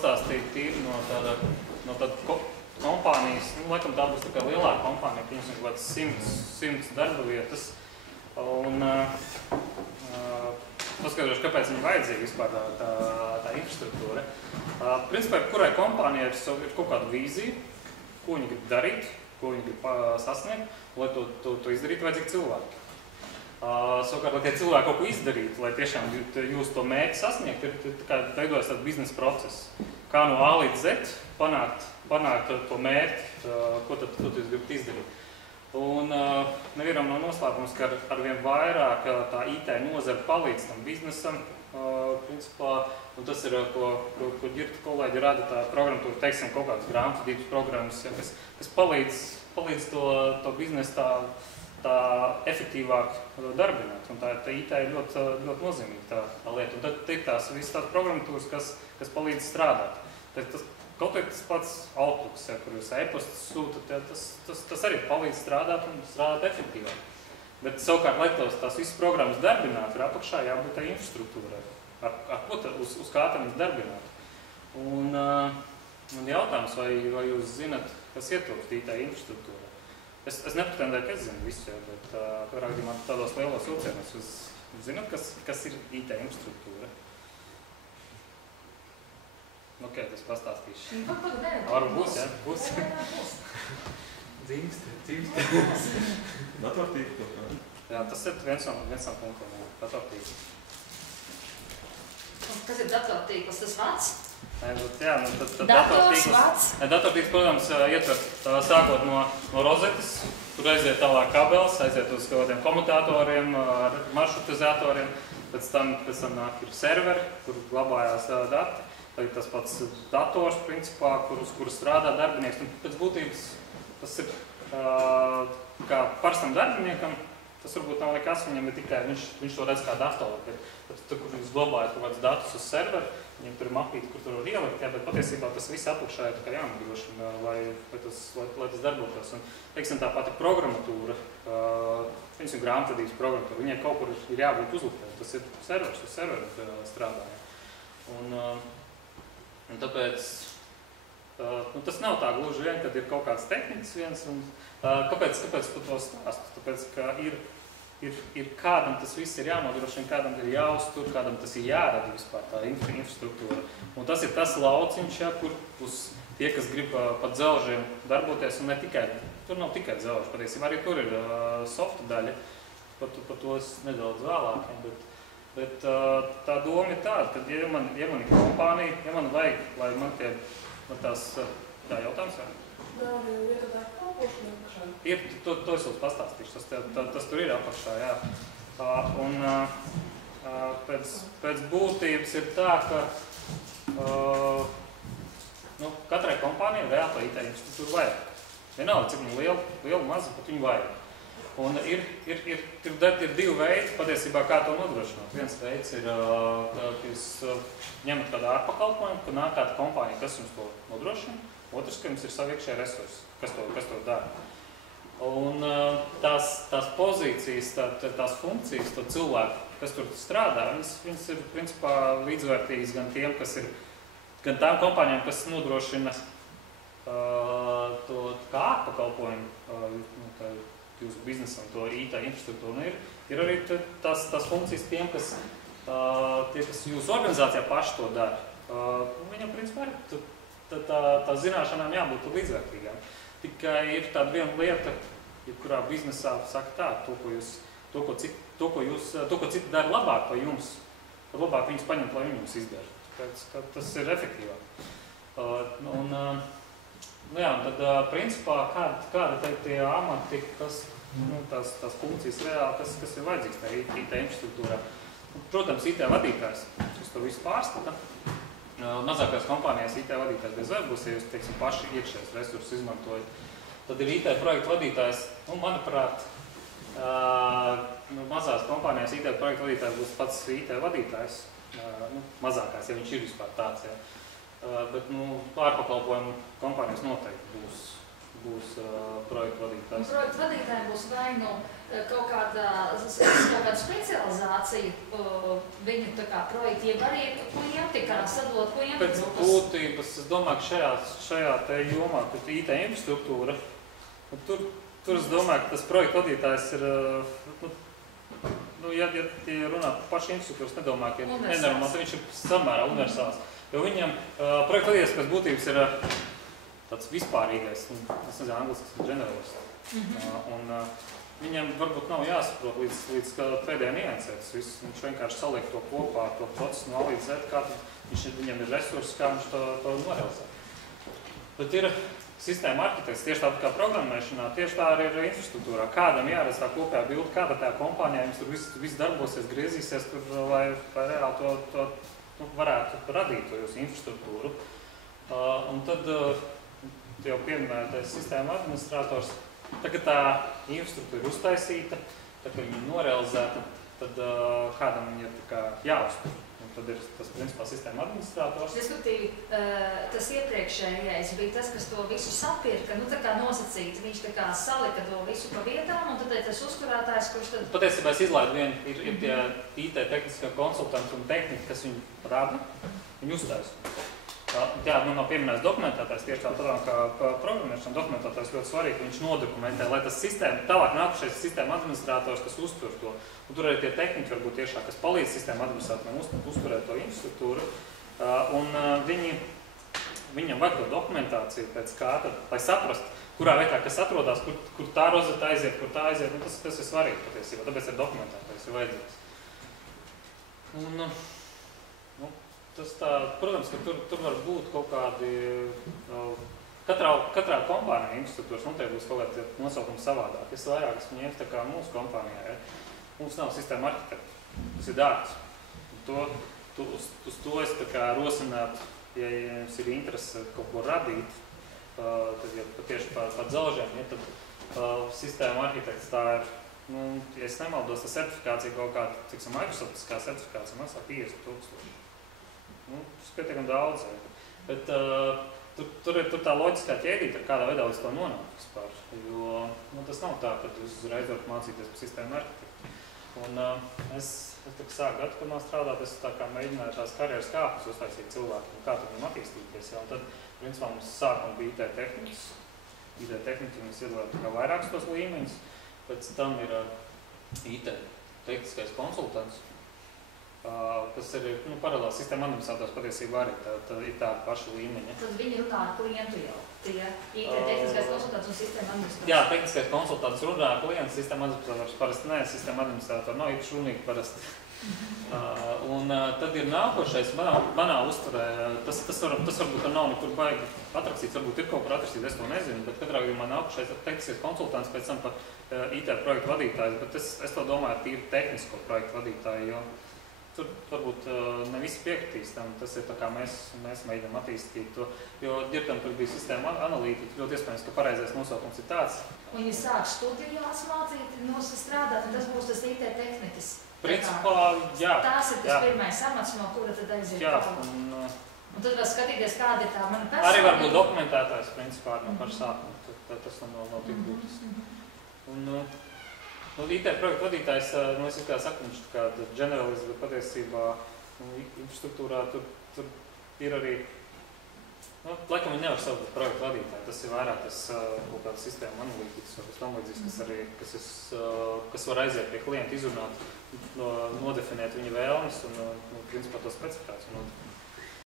pastāstīt tīri no tāda kompānijas, laikam tā būs tā kā lielāka kompānija, piemēram, kaut kāds 100 darba vietas. Un paskaidrošu, kāpēc viņi vajadzīga vispār tā infrastruktūra. Principā, kurai kompānijai ir kaut kāda vīzija, ko viņi grib darīt, ko viņi grib sasniegt, lai to izdarītu, vajadzīgi cilvēki. Savukārt, lai tie cilvēki kaut ko izdarītu, lai tiešām jūs to mērķi sasniegt, ir veidojas tāds biznesa process. Kā no A līdz Z panākt to mērķi, ko tad jūs gribat izdarīt. Un nevienam nav noslēpums, ka arvien vairāk tā IT nozara palīdz tam biznesam, principā, un tas ir, ko ģirta kolēģi rada tā programmatūra, teiksim, kaut kādas grāmatvedības programmas, ja, kas palīdz to biznesu tā efektīvāk darbināt. Un tā IT ir ļoti nozīmīga tā lieta. Un tad ir visas tās programmatūras, kas palīdz strādāt. Kaut vai tas pats Outlooks, ja, kur jūs e-pastus sūtat, ja, tas arī palīdz strādāt un strādāt efektīvāk. Bet savukārt, lai tās visas programmas darbinātu, ir apakšā jābūt tā infrastruktūrai. Ar ko uz kā tam darbinātu? Un jautājums, vai jūs zinat, kas ietilpst IT infrastruktūrā? Es nepretendēju, ka es zinu visu, ja, bet katrā gadījumā tādos lielos vilcienos jūs zinat, kas ir IT infrastruktūra? Ok, tas pastāstīšu. Varbūt būs, ja? Būs. Dzīvsti. Datortīkli. Jā, tas ir viens no punktiem, jā. Datortīkli. Kas ir datortīkls? Tas vats? Jā, datortīkls, protams, ietver sākot no rozetes, kur aiziet tālāk kabelis, aiziet uz kaut kādiem komutatoriem, maršrutizatoriem, pēc tam nāk ir serveri, kur glabājās dati. Tad tas pats dators, principā, uz kuru strādā darbinieks. Un pēc būtības tas ir kā parstam darbiniekam, tas varbūt nav nekas viņam, bet tikai viņš to redz kā datoru. Tur, kur jūs glabājat kaut kādus datus uz serveru, viņam tur ir mapīti, kur tur var ielikt, bet patiesībā tas viss apakšā ir jānodrošina, lai tas darbotos. Un, teiksim, tā pati programmatūra, viņas ir grāmatvedības programmatūra, viņai kaut kur ir jābūt uzliktēt. Tas ir servers, uz serveru strādāja. Un tāpēc tas nav tā gluži vien, kad ir kaut kāds tehnicis viens. Kāpēc par to stāstu? Tāpēc, ka ir kādam tas viss ir jānodrošina, kādam ir jāuztur, kādam tas ir jārada vispār tā infrastruktūra. Un tas ir tas lauciņš, ja, kur tie, kas grib pa dzelžiem darboties, un ne tikai, tur nav tikai dzelži, patiesībā arī tur ir softa daļa, par to es nedaudz vēlāk, bet tā doma ir tāda, ka ja man ir kompānija, ja man vajag, lai man tās, tā jautājums vai? Ir, to es jums pastāstīšu, tas tur ir apakšā, jā. Un pēc būtības ir tā, ka katrai kompānijai reāli to IT infrastruktūru vajag. Vienalga, cik liela maza, pat viņu vajag. Un ir divi veidi, patiesībā, kā to nodrošināt. Viens veids ir, ka jūs ņemat kādu ārpakalpojumu, ka nāk kāda kompānija, kas jums to nodrošina. Otrs, ka jums ir savi iekšēji resursi, kas to dara. Un tās pozīcijas, tās funkcijas, to cilvēku, kas tur strādā, viņas ir principā līdzvērtīgas gan tiem, gan tām kompānijām, kas nodrošina to kā ārpakalpojumu jūsu biznesam, to IT infrastruktūru. Ir arī tās funkcijas tiem, kas jūsu organizācijā paši to dara. Viņam principā ir tā zināšanām jābūt līdzvērtīgām. Tikai ir tāda viena lieta, jebkurā biznesā saka tā, to, ko citi dara labāk par jums, tad labāk viņus paņemt, lai viņi jums izdara. Tāpēc, tas ir efektīvāk. Un tad, principā, kāda tie amati, tās funkcijas reāli, kas ir vajadzīgs tajā IT infrastruktūrā. Protams, IT vadītājs, kas to visu pārskata. Mazākās kompānijās IT vadītājs bez vēl būs, ja jūs, teiksim, paši iekšējos resursus izmantojat. Tad ir IT projektu vadītājs, manuprāt, mazās kompānijās IT projektu vadītājs būs pats IT vadītājs, mazākās, ja viņš ir vispār tāds, ja. Bet, ārpakalpojumu kompānijas noteikti būs projektu vadītājs? Projektu vadītājiem būs vai nu kaut kāda specializācija viņu tā kā projekti, jeb arī klienti, kā sadot klientu Pēc būtības, es domāju, ka šajā te jomā, kur IT infrastruktūra, tur es domāju, ka tas projektu vadītājs ir, ja runā par pašu infrastruktūru, es nedomāju, ka ir nenormāls, viņš ir samērā universāls. Jo viņam projektu vadītājs pēc būtības ir tāds vispārīgais, es nezinu, angliski ir generalists. Un viņam varbūt nav jāsaprot līdz pēdējā niansē tas viss. Viņš vienkārši saliek to kopā, to procesu no A līdz Z, kā viņam ir resursi, kā viņš to norealizē. Bet ir sistēma arhitekts, tieši tāpat kā programmēšanā, tieši tā arī ir infrastruktūrā. Kādam jāredz tā kopējā bilde, kāda tajā kompānijā jums tur viss darbosies, griezīsies, tur, lai reāli to varētu radīt to jūsu infrastruktūru. Un tad jau pieminētais sistēma administrators, tagad tā infrastruktūra ir uztaisīta, tad, kad viņa ir norealizēta, tad kādam viņa ir tā kā jāuztur. Un tad ir tas principā sistēma administrators. Respektīvi, tas iepriekšējais bija tas, kas to visu sapirka, tā kā nosacīts, viņš tā kā salika to visu pa vietām, un tad ir tas uzturētājs, kurš tad... Patiesībā es izlaidu vienu, ir tie IT tehniskā konsultanti un tehnika, kas viņu rada, viņu uztaisa. Jā, nav pieminēts dokumentētājs, tieši tāpat kā programmēšana dokumentētājs ļoti svarīgi, ka viņš nodokumentē, lai tas sistēma, tālāk nākušais sistēma administrators, kas uztur to. Un tur arī tie tehniķi varbūt tiešām, kas palīdz sistēma administratoram uzturēt to infrastruktūru. Un viņam vajag to dokumentāciju pēc kā, lai saprast, kurā vietā kas atrodas, kur tā rozeta aiziet, kur tā aiziet. Tas ir svarīgi patiesībā, tāpēc ir dokumentētājs ir vajadzīgs. Un, tas tā, protams, ka tur var būt kaut kādi, katrā kompānijā infrastruktūras noteikti būs kaut kādi nosaukumi savādāk. Es vairāk esmu ņēmis tā kā mūsu kompānijā, mums nav sistēma arhitekta, tas ir dārgs. Uz to es tā kā rosinātu, ja jums ir interese kaut ko radīt, tad ja tieši par dzelžiem, tad sistēma arhitekts tā ir, ja es nemaldos, tā certifikācija kaut kāda, tiksim, Microsoftiskā certifikācija maksā 50,000. Tas pietiekami daudz, bet tur ir tā loģiskā ķēdīte, kādā veidā līdz to nonāk vispār. Jo tas nav tā, ka jūs uzreiz varat mācīties par sistēmu arhitektu. Un es sāku gadu, kad man strādāt, es tā kā mēģināju tās karjeras kāpus uztaisīt cilvēkiem, kā tur viņam attīstīties. Un tad, principā, mums sākuma bija IT tehnikas. IT tehniķi mums iedod vairākus tos līmeņus, pēc tam ir IT tehniskais konsultants, kas ir paralēli sistēma administrators patiesībā arī ir tāda paša līmeņa. Tad viņi runā ar klientu jau, tie IT tehniskais konsultants un sistēma administrators. Jā, tehniskais konsultants runā ar klientu, sistēma administrators parasti nē, sistēma administratori nav īpaši runīgi parasti. Un tad ir nākošais, manā uzturē, tas varbūt nav nekur baigi atrakstīts, varbūt ir kaut kur atrakstīts, es to nezinu, bet katrā gadījumā nākošais ir tehniskais konsultants, pēc tam par IT projektu vadītājs, bet es to domāju ar tīri tehnisko projektu vadītāju, jo tur varbūt ne visi piekritīs tam, tas ir tā kā mēs mēģinām attīstīt to, jo Dirkam tur bija sistēma analītika, ļoti iespējams, ka pareizais nosaukums ir tāds. Un ja sāk studijās mācīt, strādāt, tad tas būs tas IT tehniķis. Principā, jā. Tās ir tas pirmais amats, no kura tad aiziet tālāk. Un tad var skatīties, kāda ir tā mana persona. Arī varbūt dokumentētājs, principā, no paša sākuma, tas nav tik būtiski. IT projektu vadītājs, es kā saku, viņš kā generalists, bet patiesībā infrastruktūrā tur ir arī, laikam viņi nevar saukt projektu vadītāju, tas ir vairāk tas kaut kāds sistēma analītikas vai kas tam līdzīgs, kas var aiziet pie klienta, izrunāt, nodefinēt viņa vēlmes un principā to specifikāciju.